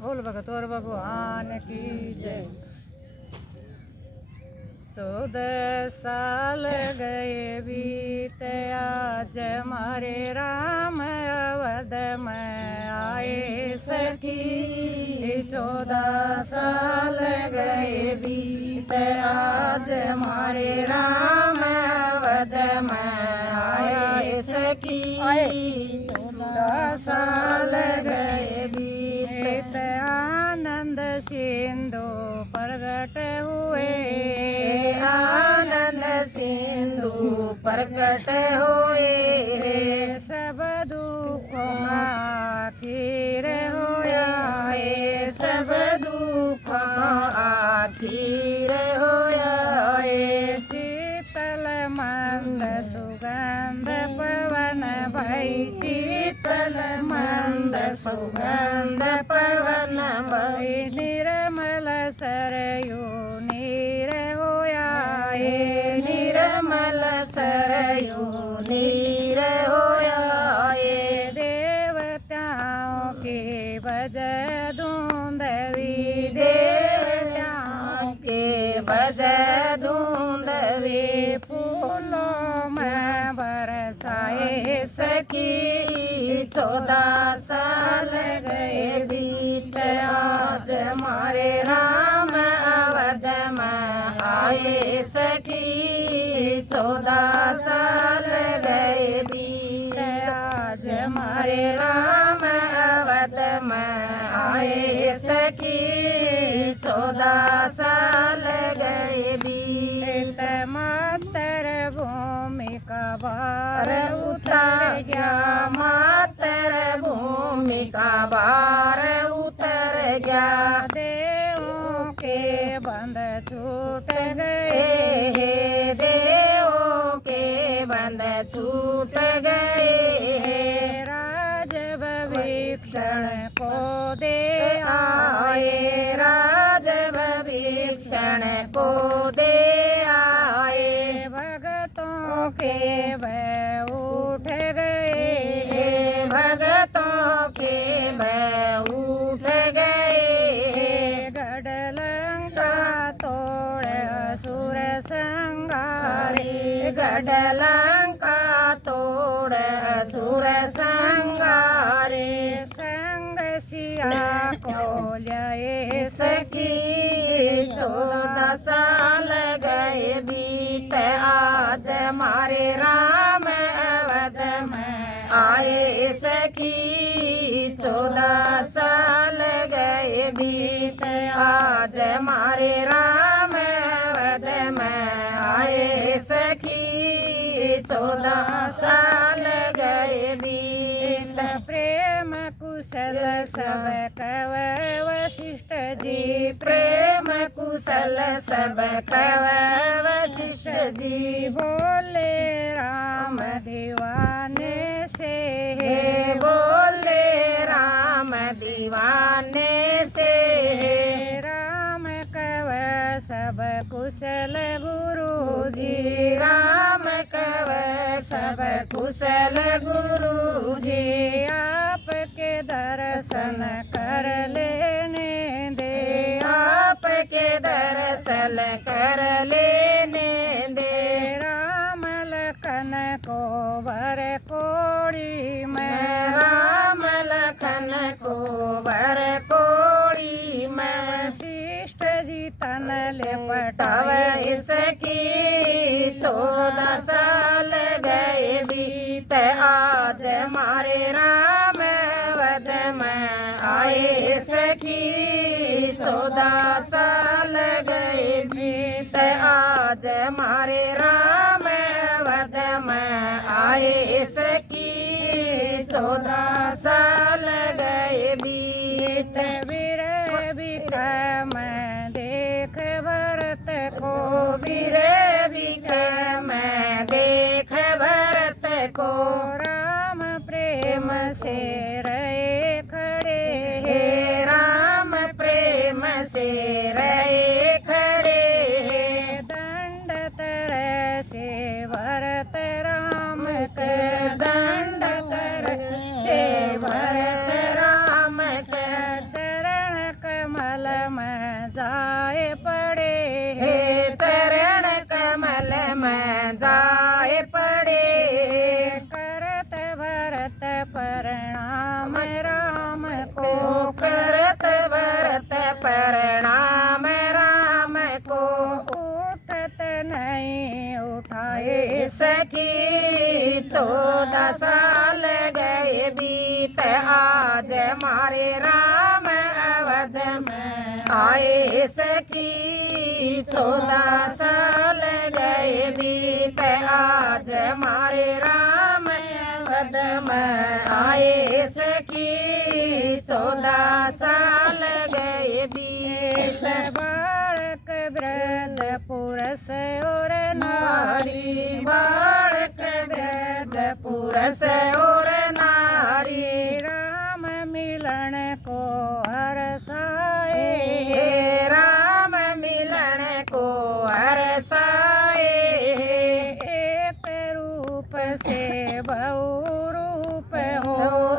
बोल भगत और भगवान की जय। 14 साल गए बीत आज हमारे राम अवध में आए सखी। 14 साल गए बीत आज हमारे राम अवध में आए सखी। 14 साल गए बीत आनंद सिंधु प्रगट हुए। आनंद सिंधु प्रगट हुए। सब दुख आखिर होया। सब दुख आखिर होया। शीतल मंद सुगंध पवन भई। शीतल मंद सुगंध पवन भई। निर्मल सरयू नीर होया। निर्मल सरयू नीर होया। देवताओं की बज धुंधवी। देवताओं के बज धुंधवी। फूलों में बरसाए सखी। 14 साल गए बीत आज हमारे राम अवध में आए सखी। 14 साल गए बीत आज हमारे राम अवध में आए सखी। 14 साल गए बीत मातर भूमि का भार उतर गया। मातर भूमि का भार उतर गया। देवों के बंध छूट गए। देवों के बंध छूट गए। राज भीषण को दे आए। राज भीषण को दे आए। भगतों के भय उठ गए। भगतों के भय उठ गए। गढ़ लंका तोड़ असुर संहारे। गढ़ लंका तोड़ असुर संहारे। संग सिया को लाए सखी। 14 साल गए बीत आज हमारे राम अवध में आए सखी। 14 साल गए बीत आज हमारे राम अवध में आए सखी। 14 साल गए बीत। प्रेम कुशल सब कव वशिष्ठ जी। प्रेम कुशल सब कव वशिष्ठ जी। बोले राम दीवाने से। बोले राम दीवाने से। राम कव सब कुशल गुरु जी। राम कव सब कुशल गुरु जी। आपके दर्शन कर लेने दे। आपके दर्शन कर लेने दे। राम लखन को भर कोड़ी में। राम लखन को भर कोड़ी में। शीश जी तन ले पटावे सखी। 14 साल गए बीत आज हमारे राम अवध में आए सखी। 14 साल गए बीत आज हमारे राम अवध में आए सखी। 14 साल गए बीत। वीर विक्रम देख भरत को। वीर विक्रम देख भरत को। राम प्रेम से रहे खड़े। राम प्रेम से रहे खड़े। दंड तरह से भरत राम के। दंड तरह से भरत राम के। चरण सखी 14 साल गए बीत आज मारे राम वद में आए सखी 14 साल गए बीत बालक वृद्ध पुरुष और नारी बालक वृद्ध पुरुष और नारी राम मिलन को हरसाए राम मिलन को हरसाए एक रूप से बहु रूप हो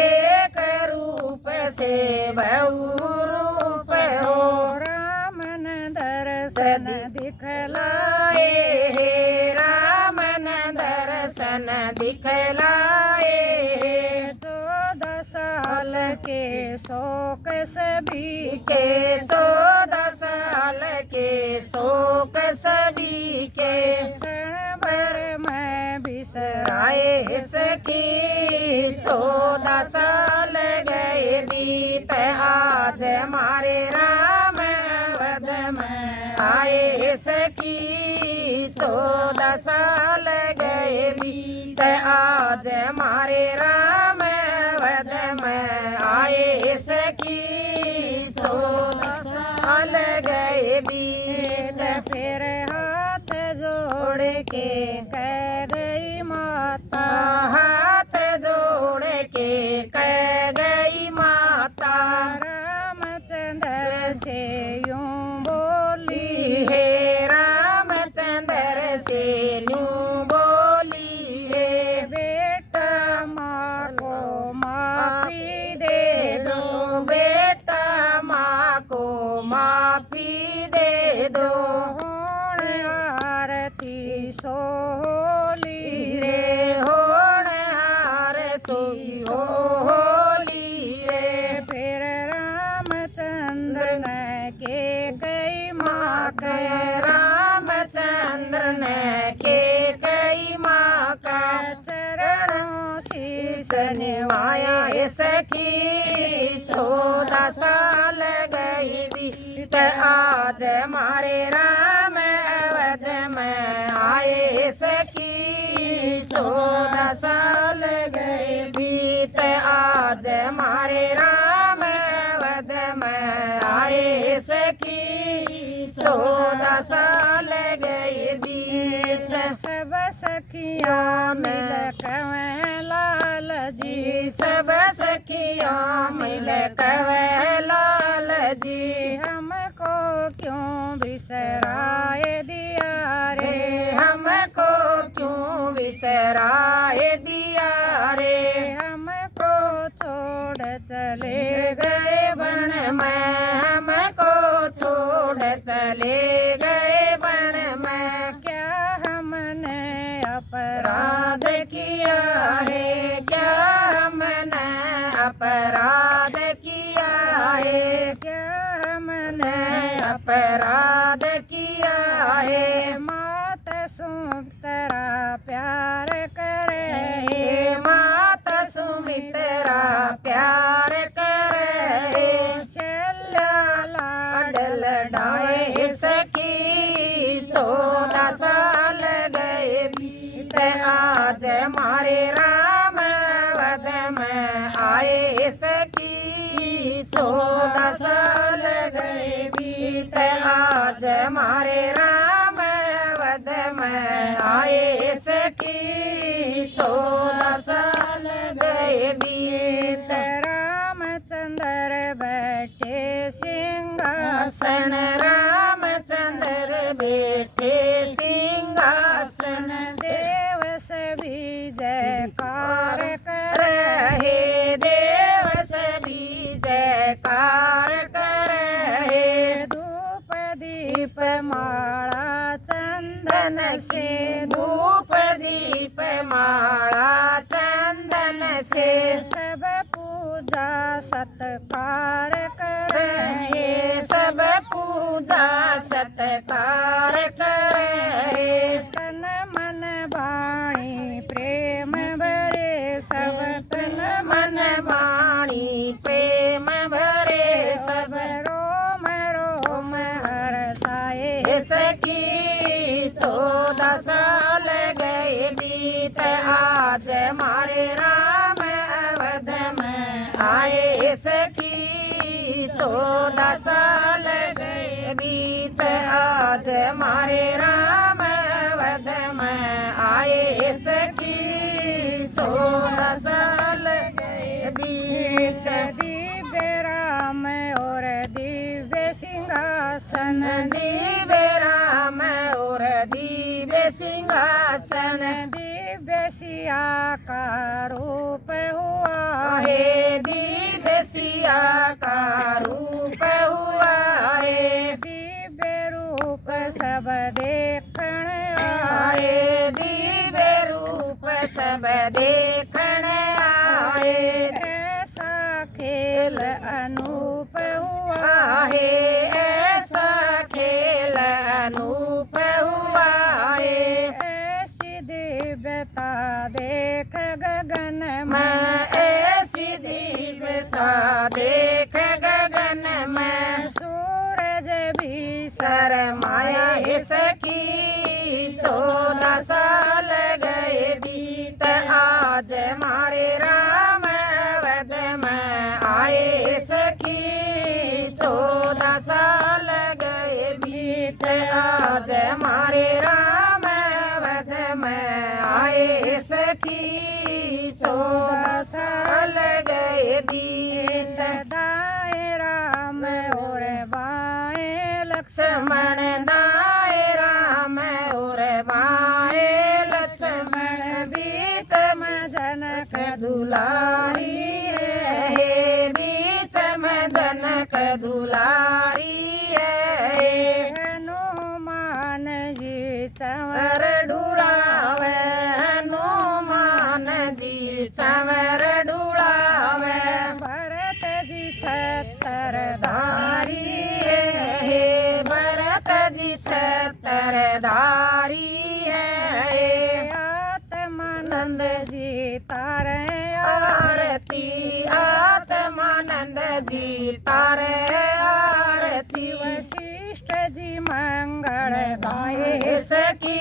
एक रूप से बहु रूप हो रामन दर्शन दिखलाए रामन दर्शन दिखलाए 14 साल के शोक सभी के 14 साल के शोक सभी के क्षण भर में बिसराए आए सखी 14 साल गए बीत आज मारे राम वद में आए सखी 14 साल गए बीत आज मारे राम वद में आए सखी 14 साल गए बीत फिर हाथ जोड़ के कह गई माता हाथ जोड़ के कह गई माता रामचंद्र से यूं बोली हे रामचंद्र से यूं बोली है बेटा माँ को माफी दे दो बेटा माँ को माफी दे दो होण आरती सोली रे होनहार सोई होली रे फिर रामचंद्र ने के कई माँ कह रामचंद्र ने के कई माँ का चरणों शीस निभाया सखी 14 साल गई बीत आज मारे राम वद में आए सखी 14 साल गए बीत आज मारे राम वद में आए सखी 14 साल गए बीत सब सखियाँ मिल कवें लाल जी सब सखियाँ मिल कवे लाल जी हमको क्यों बिसराए दिया रे हमको क्यों विसराए दिया रे हमको छोड़ चले गए बन में हमको छोड़ चले गए बन में क्या हमने अपराध अपराध किया है क्या हमने अपराध किया है क्या हमने अपराध किया है माता सुमित्रा प्यार करे हे माता सुमित्रा प्यार करे शल्या लाड लड़ाए सखी 14 साल गए बीत आज मारे राम वद में आए सखी 14 साल गए बीत आज मारे राम वद में आए सखी 14 साल गए बीत रामचंद्र बैठे सिंहासन आसन रामचंद्र बैठे सिंहासन देव सभी जयकार कर रहे देव सभी जयकार कर रहे धूप दीप माला चंदन से धूप दीप माला चंदन से सब पूजा सत्कार कर रहे सब पूजा सत्कार कर रहे तन मन वाणी प्रेम भरे सब तन मन वाणी प्रेम भरे सब रोम रोम 14 साल गए बीत आज मारे राम अवध में आए सखी 14 साल गए बीत दिव्य राम और दिव्य सिंहासन दिव्य राम और दिव्य सिंहासन दिव्य सिया का रूप हुआ हे दिव्य सिया का रूप हुआ है दिव्य रूप सब देखण आए दिव्य रूप सब देखण आए ऐसा खेल अनूप हुआ आहे ऐसा खेल अनूप हुआ है ऐसी दिव्यता देख गगन में मैं ऐसी दिव्यता देख गगन में सूरज भी शरमाया है सखी 14 साल गए बीत आज मारे राम अवध में आए सखी 14 साल गए बीत आज मारे राम अवध में आए सखी 14 साल गए बीत दाएं राम और बाएं लक्ष्मण लक्ष्मण दाए राम और बाए लक्ष्मण बीच में जनक दुलारी है बीच में जनक दुलारी है हनुमान जी चंवर चंवर ढूढ़ावे हनुमान जी चंवर ढूढ़ावे भरत जी छतर धारी है भरत जी छतर धारी है आत्मानंद जी तारे आरती आत्मानंद जी तारे आरती वशिष्ठ जी मंगल गाए आए सखी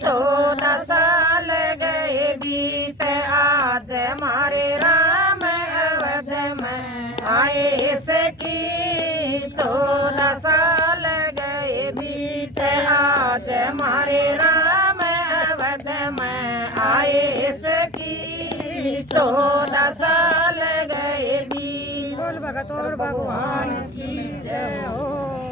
14 साल गए बीत आज मारे राम अवध में आए सखी 14 साल गए बीत आज मारे राम अवध में आए सखी 14 साल गए बीत बोल भगत और भगवान की जय हो।